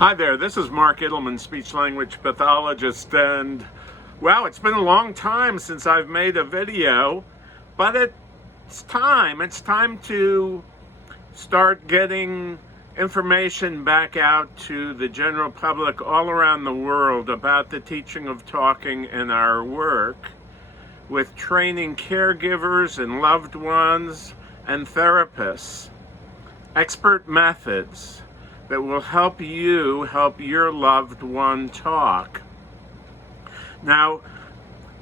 Hi there, this is Mark Ittleman, speech-language pathologist, and wow, it's been a long time since I've made a video, but it's time to start getting information back out to the general public all around the world about the teaching of talking in our work, with training caregivers and loved ones and therapists, expert methods that will help you help your loved one talk. Now,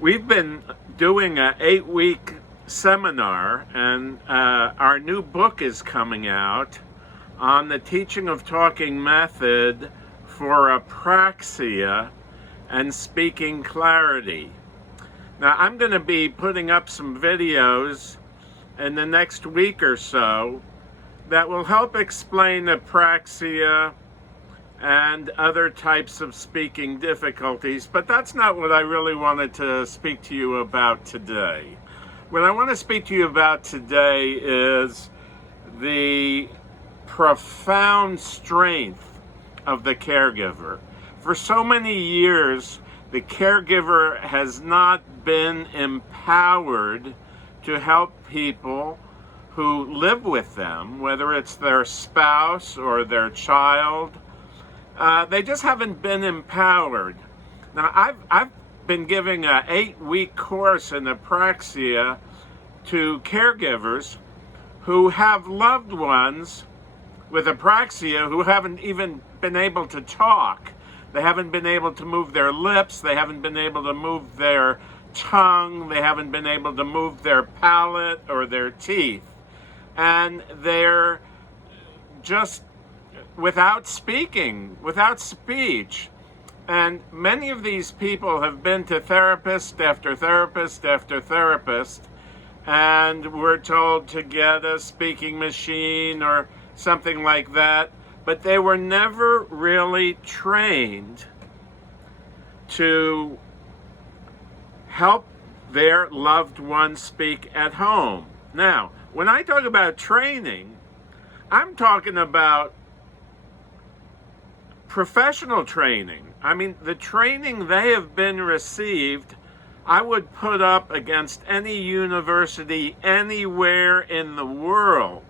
we've been doing an 8-week seminar, and our new book is coming out on the teaching of talking method for Apraxia and speaking clarity. Now, I'm going to be putting up some videos in the next week or so that will help explain Apraxia and other types of speaking difficulties, but that's not what I really wanted to speak to you about today. What I want to speak to you about today is the profound strength of the caregiver. For so many years, the caregiver has not been empowered to help people who live with them, whether it's their spouse or their child. They just haven't been empowered. Now, I've been giving an 8-week course in Apraxia to caregivers who have loved ones with Apraxia who haven't even been able to talk. They haven't been able to move their lips, they haven't been able to move their tongue, they haven't been able to move their palate or their teeth. And they're just without speech. And many of these people have been to therapist after therapist after therapist, and were told to get a speaking machine or something like that, but they were never really trained to help their loved ones speak at home. Now, when I talk about training, I'm talking about professional training. I mean, the training they have been received, I would put up against any university anywhere in the world.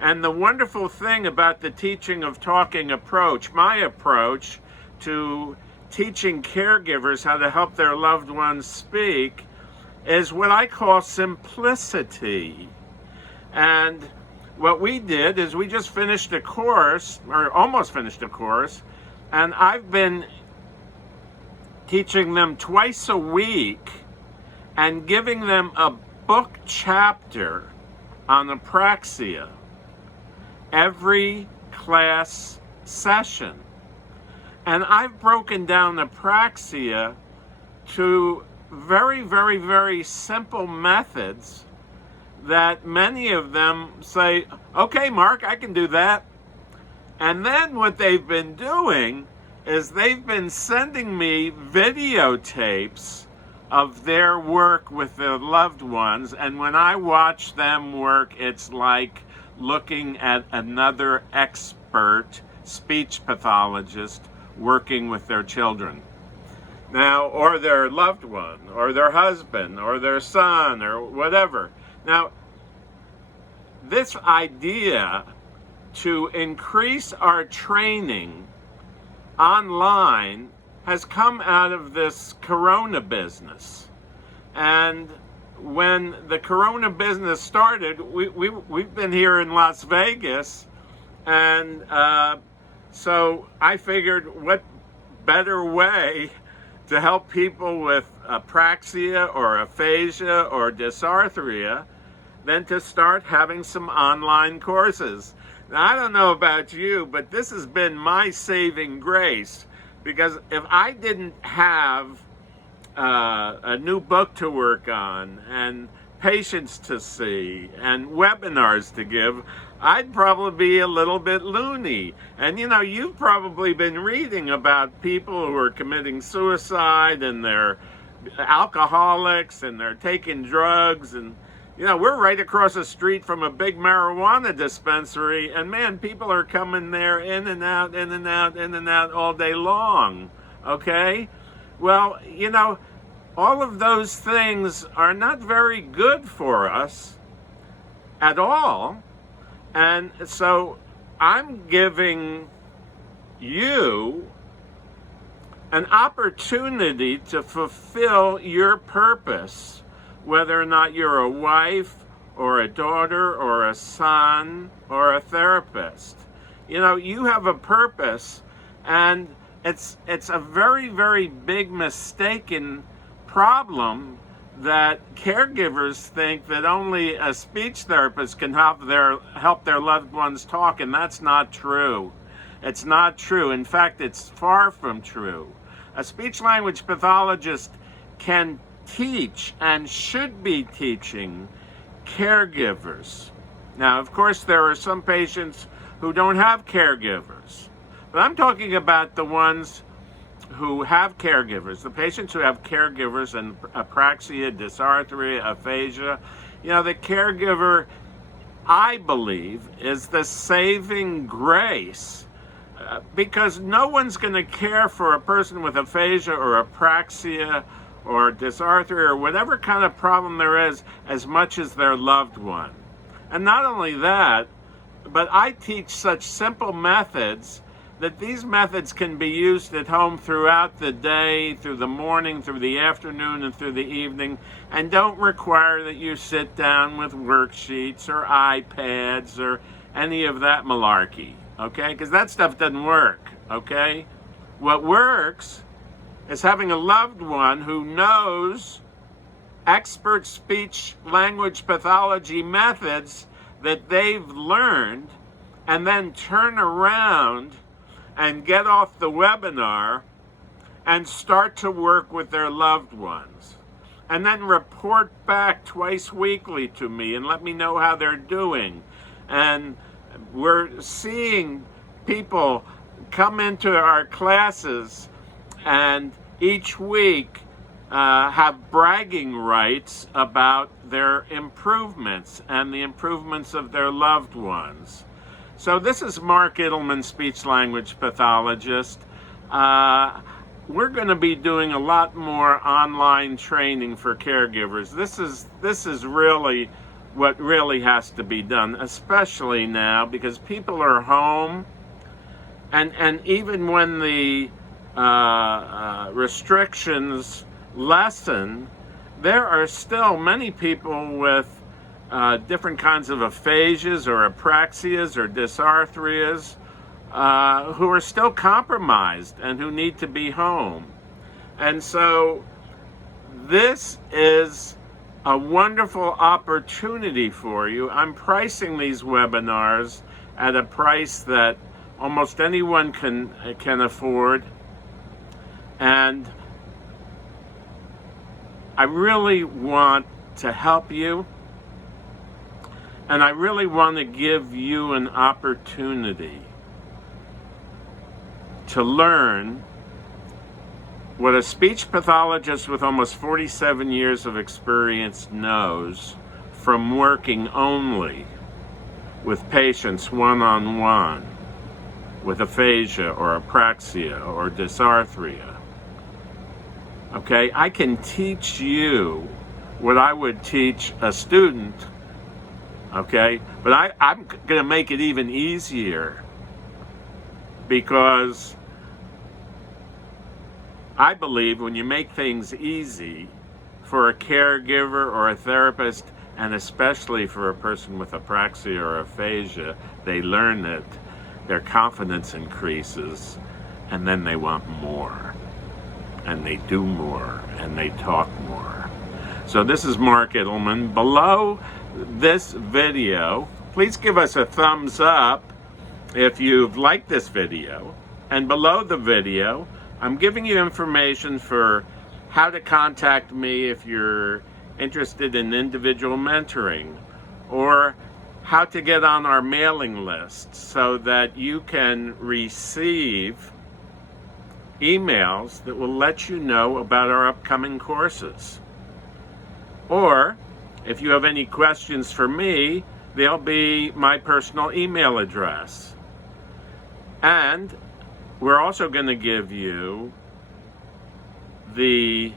And the wonderful thing about the teaching of talking approach, my approach to teaching caregivers how to help their loved ones speak, is what I call simplicity. And what we did is we just finished a course, or almost finished a course, and I've been teaching them twice a week and giving them a book chapter on Apraxia every class session. And I've broken down Apraxia to very, very, very simple methods that many of them say, okay, Mark, I can do that. And then what they've been doing is they've been sending me videotapes of their work with their loved ones. And when I watch them work, it's like looking at another expert speech pathologist working with their children. Now, or their loved one, or their husband, or their son, or whatever. Now, this idea to increase our training online has come out of this corona business. And when the corona business started, we've been here in Las Vegas, and so I figured what better way to help people with Apraxia or Aphasia or dysarthria than to start having some online courses. Now, I don't know about you, but this has been my saving grace, because if I didn't have a new book to work on and patients to see and webinars to give, I'd probably be a little bit loony. And you know, you've probably been reading about people who are committing suicide, and they're alcoholics, and they're taking drugs, and We're right across the street from a big marijuana dispensary, and man, people are coming there in and out, in and out, in and out all day long. Okay? Well, all of those things are not very good for us at all. And so I'm giving you an opportunity to fulfill your purpose, whether or not you're a wife or a daughter or a son or a therapist. You have a purpose, and it's a very, very big mistaken problem that caregivers think that only a speech therapist can help their loved ones talk, and that's not true. It's not true. In fact, it's far from true. A speech-language pathologist can teach and should be teaching caregivers. Now, of course, there are some patients who don't have caregivers, but I'm talking about the ones who have caregivers, the patients who have caregivers and Apraxia, dysarthria, aphasia. The caregiver, I believe, is the saving grace, because no one's going to care for a person with aphasia or Apraxia or dysarthria or whatever kind of problem there is as much as their loved one. And not only that, but I teach such simple methods that these methods can be used at home throughout the day, through the morning, through the afternoon, and through the evening, and don't require that you sit down with worksheets or iPads or any of that malarkey, okay? Because that stuff doesn't work, okay? What works is having a loved one who knows expert speech language pathology methods that they've learned, and then turn around and get off the webinar and start to work with their loved ones. And then report back twice weekly to me and let me know how they're doing. And we're seeing people come into our classes and each week have bragging rights about their improvements and the improvements of their loved ones. So this is Mark Ittleman, speech-language pathologist. We're going to be doing a lot more online training for caregivers. This is really what really has to be done, especially now because people are home, and even when the restrictions lessen, there are still many people with different kinds of aphasias or apraxias or dysarthrias who are still compromised and who need to be home. And so this is a wonderful opportunity for you. I'm pricing these webinars at a price that almost anyone can afford. And I really want to help you. And I really want to give you an opportunity to learn what a speech pathologist with almost 47 years of experience knows from working only with patients one-on-one with aphasia or apraxia or dysarthria. Okay, I can teach you what I would teach a student. Okay, but I'm going to make it even easier because I believe when you make things easy for a caregiver or a therapist, and especially for a person with apraxia or aphasia, they learn it, their confidence increases, and then they want more, and they do more, and they talk more. So this is Mark Ittleman. Below this video, please give us a thumbs up if you've liked this video. And below the video, I'm giving you information for how to contact me if you're interested in individual mentoring, or how to get on our mailing list so that you can receive emails that will let you know about our upcoming courses. Or If you have any questions for me, there'll be my personal email address. And we're also going to give you the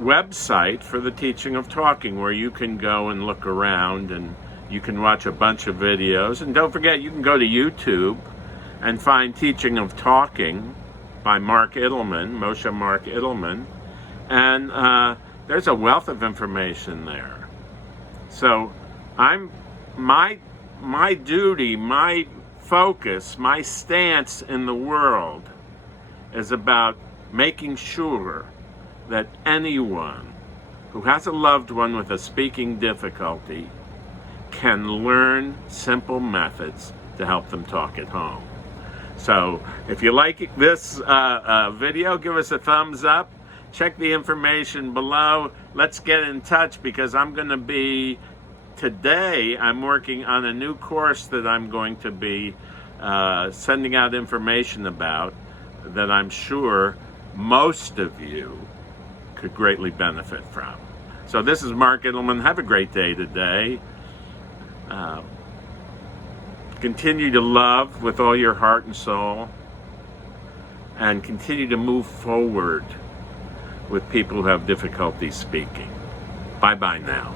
website for the teaching of talking, where you can go and look around and you can watch a bunch of videos. And don't forget, you can go to YouTube and find Teaching of Talking by Mark Ittleman, Moshe Mark Ittleman. And there's a wealth of information there. So my duty, my focus, my stance in the world is about making sure that anyone who has a loved one with a speaking difficulty can learn simple methods to help them talk at home. So if you like this video, give us a thumbs up. Check the information below. Let's get in touch, because today I'm working on a new course that I'm going to be sending out information about, that I'm sure most of you could greatly benefit from. So this is Mark Ittleman. Have a great day today. Continue to love with all your heart and soul, and continue to move forward with people who have difficulty speaking. Bye-bye now.